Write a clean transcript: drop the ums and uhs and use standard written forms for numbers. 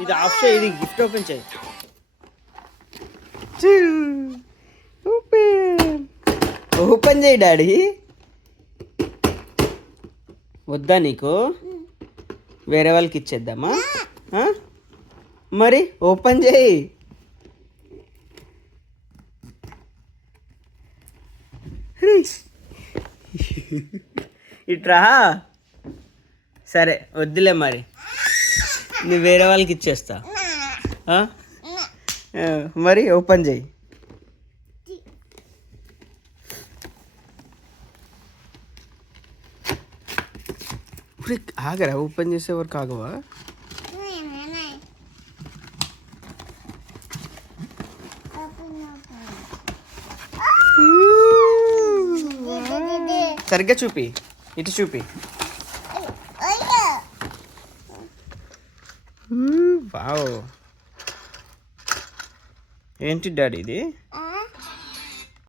ఇది ఆఫ్ చేయి, ఇది గిఫ్ట్ ఓపెన్ చేయి. ఓపెన్ చేయి డాడీ. వద్దా నీకు? వేరే వాళ్ళకి ఇచ్చేద్దామా? మరి ఓపెన్ చేయి. ఇట్రా. సరే వద్దులే మరి, నువ్వు వేరే వాళ్ళకి ఇచ్చేస్తా. మరి ఓపెన్ చేయి. ఇప్పుడు ఆగరా, ఓపెన్ చేసే వరకు ఆగవా? సరిగ్గా చూపి, ఇటు చూపి. వావ్, ఏంటి డాడీ ఇది?